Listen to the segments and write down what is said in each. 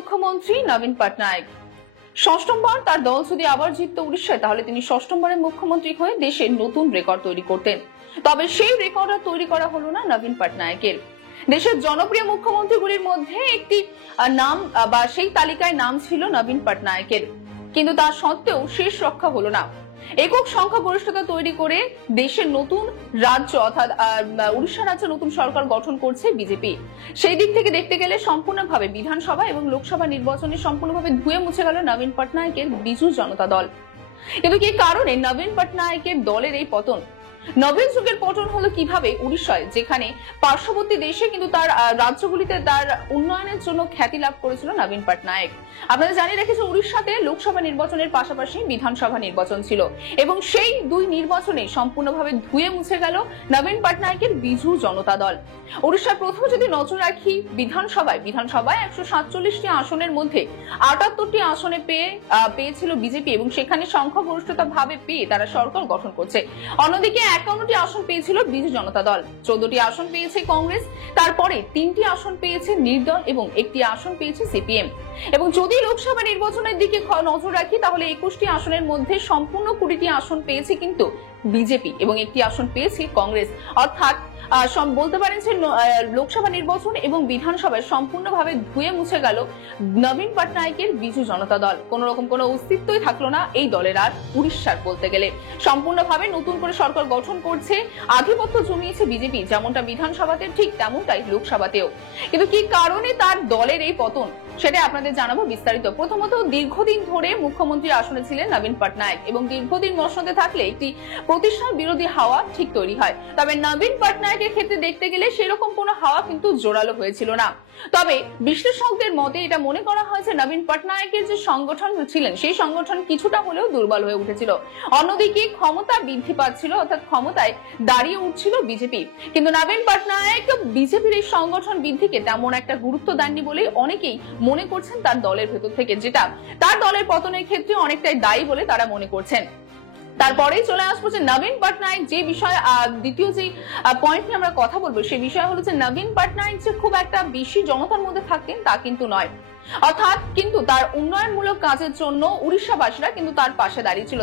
মুখ্যমন্ত্রী নবীন পটনায়ক। ষষ্ঠমবার তার দল যদি আবার জিতত উড়িষ্যায়, তাহলে তিনি ষষ্ঠমবারের মুখ্যমন্ত্রী হয়ে দেশে নতুন রেকর্ড তৈরি করতেন। তবে সেই রেকর্ড তৈরি করা হলো না নবীন পটনায়কের। দেশের জনপ্রিয় মুখ্যমন্ত্রীগুলির মধ্যে একটি নাম বা সেই তালিকায় নাম ছিল নবীন পটনায়কের, কিন্তু তা সত্ত্বেও শেষ রক্ষা হলো না। একক সংখ্যাগরিষ্ঠতা তৈরি করে দেশের নতুন রাজ্য অর্থাৎ উড়িষ্যা রাজ্যে নতুন সরকার গঠন করছে বিজেপি। সেই দিক থেকে দেখতে গেলে সম্পূর্ণভাবে বিধানসভা এবং লোকসভা নির্বাচনে সম্পূর্ণভাবে ধুয়ে মুছে গেল নবীন পটনায়কের বিজু জনতা দল। কিন্তু কি কারণে নবীন পটনায়কের দলের এই পতন? নবীন যুগের পতন হলো কিভাবে উড়িষ্যায়, যেখানে পার্শ্ববর্তী দেশে কিন্তু তার রাজ্যগুলিতে তার উন্নয়নের জন্য খ্যাতি লাভ করেছিল নবীন পটনায়ক। আপনারা জানিয়ে রেখেছেন উড়িষ্যাতে লোকসভা নির্বাচনের পাশাপাশি বিধানসভা নির্বাচন ছিল এবং সেই দুই নির্বাচনে সম্পূর্ণভাবে ধুয়ে মুছে গেল নবীন পটনায়কের বিজু জনতা দল। উড়িষ্যার প্রথমে যদি নজর রাখি বিধানসভায় 147টি আসনের মধ্যে 78টি আসনে পেয়েছিল বিজেপি এবং সেখানে সংখ্যাগরিষ্ঠতা ভাবে পেয়ে তারা সরকার গঠন করছে। অন্যদিকে 51টি আসন পেয়েছিল বিজু জনতা দল, 14টি আসন পেয়েছে কংগ্রেস, তারপরে 3টি আসন পেয়েছে নির্দল এবং 1টি আসন পেয়েছে সিপিএম। এবং যদি লোকসভা নির্বাচনের দিকে নজর রাখি তাহলে 21টি আসনের মধ্যে সম্পূর্ণ 20টি আসন পেয়েছে কিন্তু বিজেপি এবং 1টি আসন পেয়েছে কংগ্রেস। অর্থাৎ বলতে পারেন যে লোকসভা নির্বাচন এবং বিধানসভায় সম্পূর্ণভাবে ধুয়ে মুছে গেল নবীন পটনায়কের বিজু জনতা দল। কোন রকম কোনো অস্তিত্বই থাকলো না এই দলের আর উড়িষ্যার। বলতে গেলে সম্পূর্ণভাবে নতুন করে সরকার গঠন করছে, আধিপত্য জমিয়েছে বিজেপি, যেমনটা বিধানসভাতে ঠিক তেমনটাই লোকসভাতেও। কিন্তু কি কারণে তার দলের এই পতন সেটা আপনাদের জানাবো বিস্তারিত। প্রথমত, দীর্ঘদিন ধরে মুখ্যমন্ত্রী আসনে ছিলেন নবীন পটনায়ক এবং দীর্ঘদিন মসনদে থাকলে একটি প্রতিষ্ঠান বিরোধী হাওয়া ঠিক তৈরি হয়। তবে নবীন পটনায়কের ক্ষেত্রে দেখতে গেলে সেরকম কোনো হাওয়া কিন্তু জোরালো হয়েছিল না। তবে বিশ্লেষকদের মতে এটা মনে করা হয় যে নবীন পটনায়কের যে সংগঠন ছিলেন সেই সংগঠন কিছুটা হলেও দুর্বল হয়ে উঠেছিল। অন্যদিকে ক্ষমতা বৃদ্ধি পাচ্ছিল, অর্থাৎ ক্ষমতায় দাঁড়িয়ে উঠছিল বিজেপি। কিন্তু নবীন পটনায়ক বিজেপির এই সংগঠন বৃদ্ধিকে তেমন একটা গুরুত্ব দেননি বলেই অনেকেই মনে করছেন তার দলের ভেতর থেকে, যেটা তার দলের পতনের ক্ষেত্রে অনেকটাই দায়ী বলে তারা মনে করছেন। তারপরেই চলে আসবো যে নবীন পটনায়ক যে বিষয়, দ্বিতীয় যে পয়েন্ট নিয়ে আমরা কথা বলবো সেই বিষয় হলো যে নবীন পটনায়ক যে খুব একটা বেশি জনতার মধ্যে থাকতেন তা কিন্তু নয়। অর্থাৎ কিন্তু তার উন্নয়নমূলক কাজের জন্য উড়িষ্যাবাসীরা কিন্তু তার পাশে দাঁড়িয়েছিল।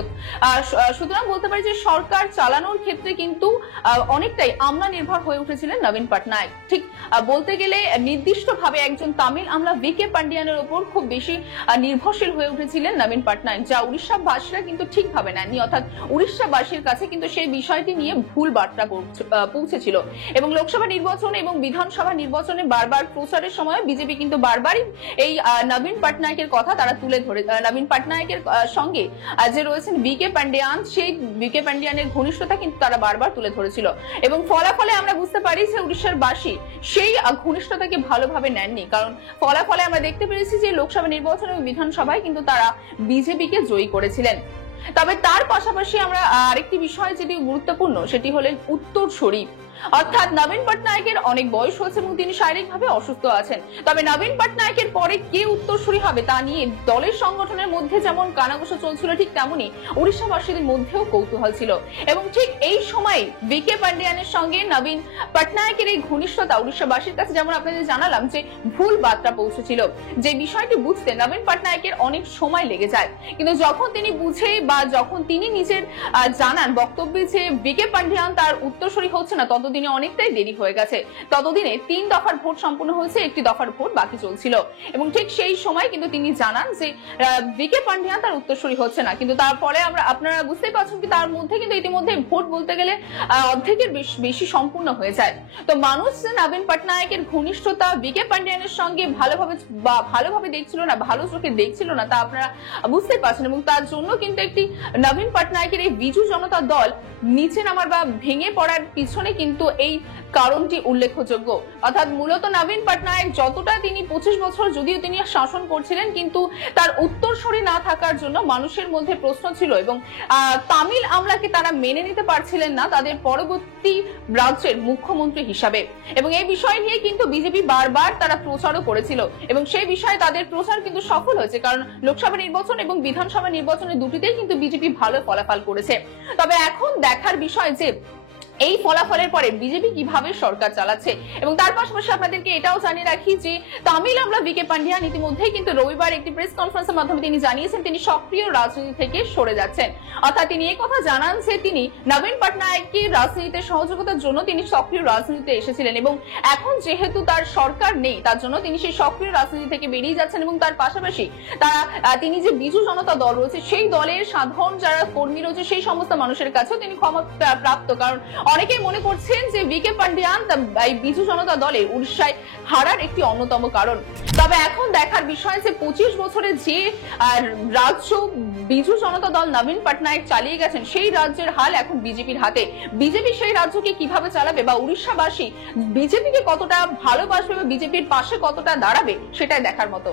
সুতরাং বলতে পারি যে সরকার চালানোর ক্ষেত্রে কিন্তু অনেকটাই আমলা নির্ভর হয়ে উঠেছিলেন নবীন পটনায়ক। ঠিক বলতে গেলে নির্দিষ্টভাবে একজন তামিল আমলা ভিকে পান্ডিয়ানের উপর খুব বেশি নির্ভরশীল হয়ে উঠেছিলেন নবীন পটনায়ক, যা উড়িষ্যাবাসীরা কিন্তু ঠিকভাবে নেননি। অর্থাৎ উড়িষ্যাবাসীর কাছে কিন্তু সেই বিষয়টি নিয়ে ভুল বার্তা পৌঁছেছিল এবং লোকসভা নির্বাচন এবং বিধানসভা নির্বাচনে বারবার প্রচারের সময় বিজেপি কিন্তু বারবারই এই নবীন পটনায়কের কথা তারা তুলে ধরে, নবীন পটনায়কের সঙ্গে যে রয়েছেন ভিকে পান্ডিয়ান, সেই ভিকে পান্ডিয়ানের ঘনিষ্ঠতা কিন্তু তারা বারবার তুলে ধরেছিল এবং ফলাফলে আমরা বুঝতে পারি যে উড়িষ্যার বাসী সেই ঘনিষ্ঠতাকে ভালোভাবে নেননি। কারণ ফলাফলে আমরা দেখতে পেরেছি যে লোকসভা নির্বাচন এবং বিধানসভায় কিন্তু তারা বিজেপিকে জয়ী করেছিলেন। তবে তার পাশাপাশি আমরা আরেকটি বিষয় যেটি গুরুত্বপূর্ণ সেটি হলেন উত্তরসূরি। অর্থাৎ নবীন পটনায়কের অনেক বয়স হয়েছে এবং তিনি শারীরিকভাবে অসুস্থ আছেন। তবে নবীন পটনায়কের পরে কে উত্তরসূরি হবে তা নিয়ে দলের সংগঠনের মধ্যে যেমন কানাঘুষা চলছিল ঠিক তেমনি উড়িষ্যাবাসীদের মধ্যেও কৌতূহল ছিল এবং ঠিক এই সময় ভিকে পান্ডিয়ানের সঙ্গে নবীন পটনায়কের এই ঘনিষ্ঠতা উড়িষ্যাবাসীর কাছে যেমন আপনাদের জানালাম যে ভুল বার্তা পৌঁছেছিল, যে বিষয়টি বুঝতে নবীন পটনায়কের অনেক সময় লেগে যায়। কিন্তু যখন তিনি বুঝে বা যখন তিনি নিজের জানান বক্তব্যে যে ভিকে পান্ডিয়ান তার উত্তরসূরি হচ্ছে না, ততদিনে অনেকটাই দেরি হয়ে গেছে। ততদিনে 3 দফার ভোট সম্পূর্ণ হয়েছে, 1টি দফার ভোট বাকি চলছিল এবং ঠিক সেই সময় কিন্তু তিনি জানান যে ভিকে পান্ডিয়ান তার উত্তরসূরি হচ্ছে না। কিন্তু তারপরে আপনারা বুঝতেই পারছেন কি তার মধ্যে কিন্তু ইতিমধ্যে ভোট বলতে গেলে অর্ধেকের বেশি সম্পূর্ণ হয়ে যায়। তো মানুষ নবীন পটনায়কের ঘনিষ্ঠতা ভিকে পান্ডিয়ানের সঙ্গে ভালোভাবে দেখছিল না, ভালো চোখে দেখছিল না, তা আপনারা বুঝতেই পারছেন এবং তার জন্য কিন্তু একটি নবীন পটনায়কের এই বিজু জনতা দল নিচে নামার বা ভেঙে পড়ার পিছনে কিন্তু এই কারণটি উল্লেখযোগ্য। অর্থাৎ মূলত নবীন পটনায়ক যতটা তিনি 25 বছর যদিও তিনি শাসন করছিলেন, কিন্তু তার উত্তরসূরি না থাকার জন্য মানুষের মধ্যে প্রশ্ন ছিল এবং তামিল আমলাকে তারা মেনে নিতে পারছিলেন না তাদের পরবর্তী রাজ্যের মুখ্যমন্ত্রী হিসাবে। এবং এই বিষয় নিয়ে কিন্তু বিজেপি বারবার তারা প্রচারও করেছিল এবং সেই বিষয়ে তাদের প্রচার কিন্তু সফল হয়েছে, কারণ লোকসভা নির্বাচন এবং বিধানসভা নির্বাচনের দুটিতেই কিন্তু বিজেপি ভালো ফলাফল করেছে। তবে এখন দেখার বিষয় যে এই ফলাফলের পরে বিজেপি কিভাবে সরকার চালাচ্ছে এবং তার পাশাপাশি আপনাদেরকে এটাও জানিয়ে রাখি যে তামিল আমলা বিকে পান্ডিয়ান ইতিমধ্যেই কিন্তু রবিবার একটি প্রেস কনফারেন্সের মাধ্যমে তিনি জানিয়েছেন তিনি সক্রিয় রাজনীতি থেকে সরে যাচ্ছেন। অর্থাৎ তিনি এই কথা জানান যে তিনি নবীন পটনায়েককে রাজনীতিতে সহযোগিতার জন্য তিনি সক্রিয় রাজনীতিতে এসেছিলেন এবং এখন যেহেতু তার সরকার নেই তার জন্য তিনি সেই সক্রিয় রাজনীতি থেকে বেরিয়ে যাচ্ছেন এবং তার পাশাপাশি তিনি যে বিজু জনতা দল রয়েছে সেই দলের সাধারণ যারা কর্মী রয়েছে সেই সমস্ত মানুষের কাছেও তিনি ক্ষমা প্রাপ্ত। কারণ অনেকেই মনে করছেন যে বিকে পান্ডিয়ান বিজু জনতা দলের উড়িষ্যায় হারার একটি অন্যতম কারণ। তবে এখন দেখার বিষয় যে 25 বছরে যে রাজ্য বিজু জনতা দল নবীন পটনায়েক চালিয়ে গেছেন সেই রাজ্যের হাল এখন বিজেপির হাতে। বিজেপি সেই রাজ্যকে কিভাবে চালাবে বা উড়িষ্যাবাসী বিজেপিকে কতটা ভালোবাসবে বা বিজেপির পাশে কতটা দাঁড়াবে সেটাই দেখার মতো।